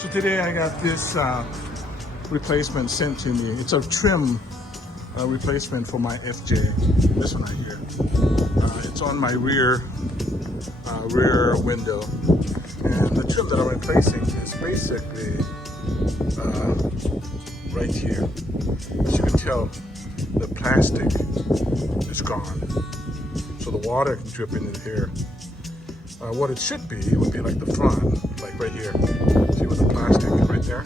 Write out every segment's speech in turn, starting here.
So today I got this replacement sent to me. It's a trim replacement for my FJ. This one right here. It's on my rear window, and the trim that I'm replacing is basically right here. As you can tell, the plastic is gone, so the water can drip into here. What it should be, it would be like the front, like right here. See with the plastic right there?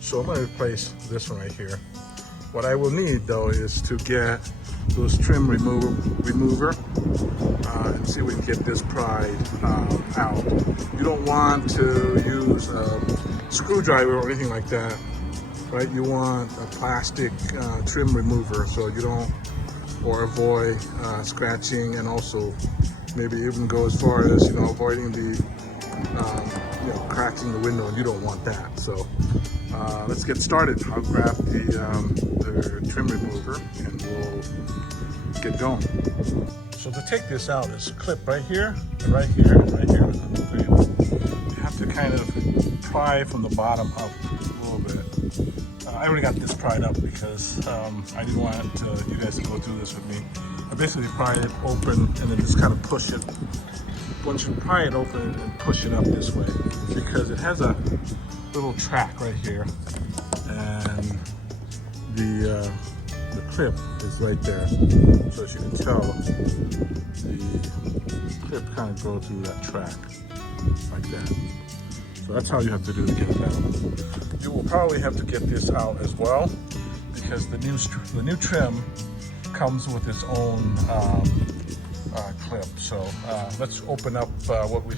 So I'm going to replace this one right here. What I will need though is to get those trim remover and see if we can get this pried out. You don't want to use a screwdriver or anything like that, right? You want a plastic trim remover so you don't, or avoid scratching, and also maybe even go as far as, avoiding the, cracking the window, and you don't want that. So let's get started. I'll grab the trim remover and we'll get going. So to take this out, it's a clip right here, and right here, and right here. You have to kind of pry from the bottom up a little bit. I already got this pried up because I didn't want you guys to go through this with me. I basically pry it open and then just kind of push it. Once you pry it open and push it up this way, because it has a little track right here, and the clip is right there. So as you can tell, the clip kind of goes through that track like that. So that's how you have to do to get it out. You will probably have to get this out as well, because the new trim comes with its own clip. So let's open up what we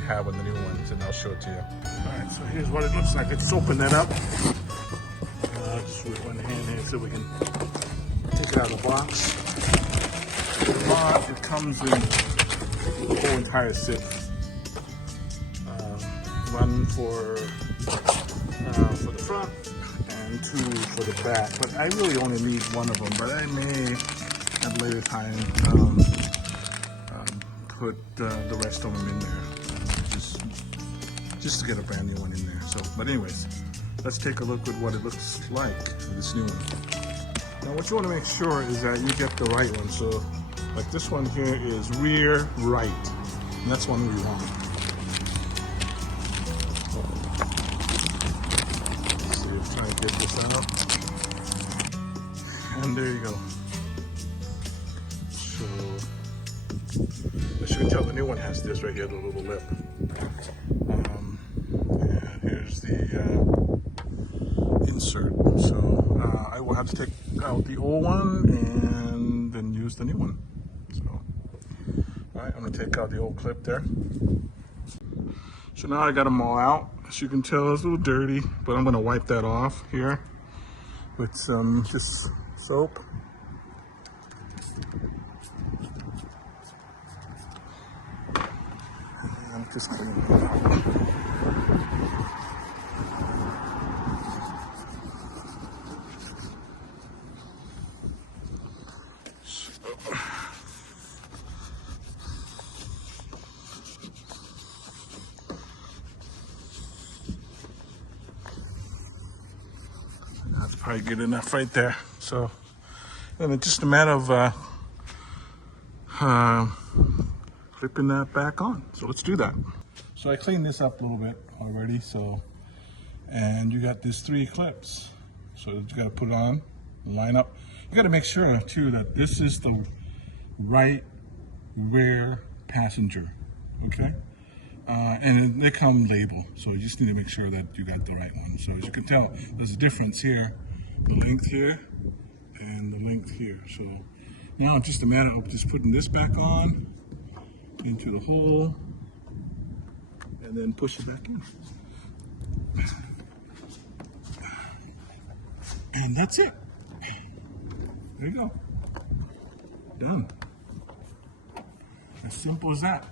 have in the new ones, and I'll show it to you. All right, so here's what it looks like. Let's open that up. Just with one hand here so we can take it out of the box. It comes in the whole entire set. One for the front and two for the back. But I really only need one of them. But I may at a later time put the rest of them in there, just to get a brand new one in there. So, but anyways, let's take a look at what it looks like with this new one. Now, what you want to make sure is that you get the right one. So, like this one here is rear right, and that's one we want. Let's see, I'm trying to get this out, and there you go. So, as you can tell, the new one has this right here, the little lip. And here's the insert. So I will have to take out the old one and then use the new one. So, all right, I'm gonna take out the old clip there. So now I got them all out. As you can tell, it's a little dirty, but I'm gonna wipe that off here with some just soap. Just clean it out. That's probably good enough right there. So, and it's just a matter of clipping that back on. So let's do that. So I cleaned this up a little bit already. So, and you got these 3 clips. So you got to put it on, line up. You got to make sure too that this is the right rear passenger. Okay. And they come labeled. So you just need to make sure that you got the right one. So as you can tell, there's a difference here, the length here and the length here. So now it's just a matter of just putting this back on into the hole and then push it back in. And that's it. There you go. Done. As simple as that.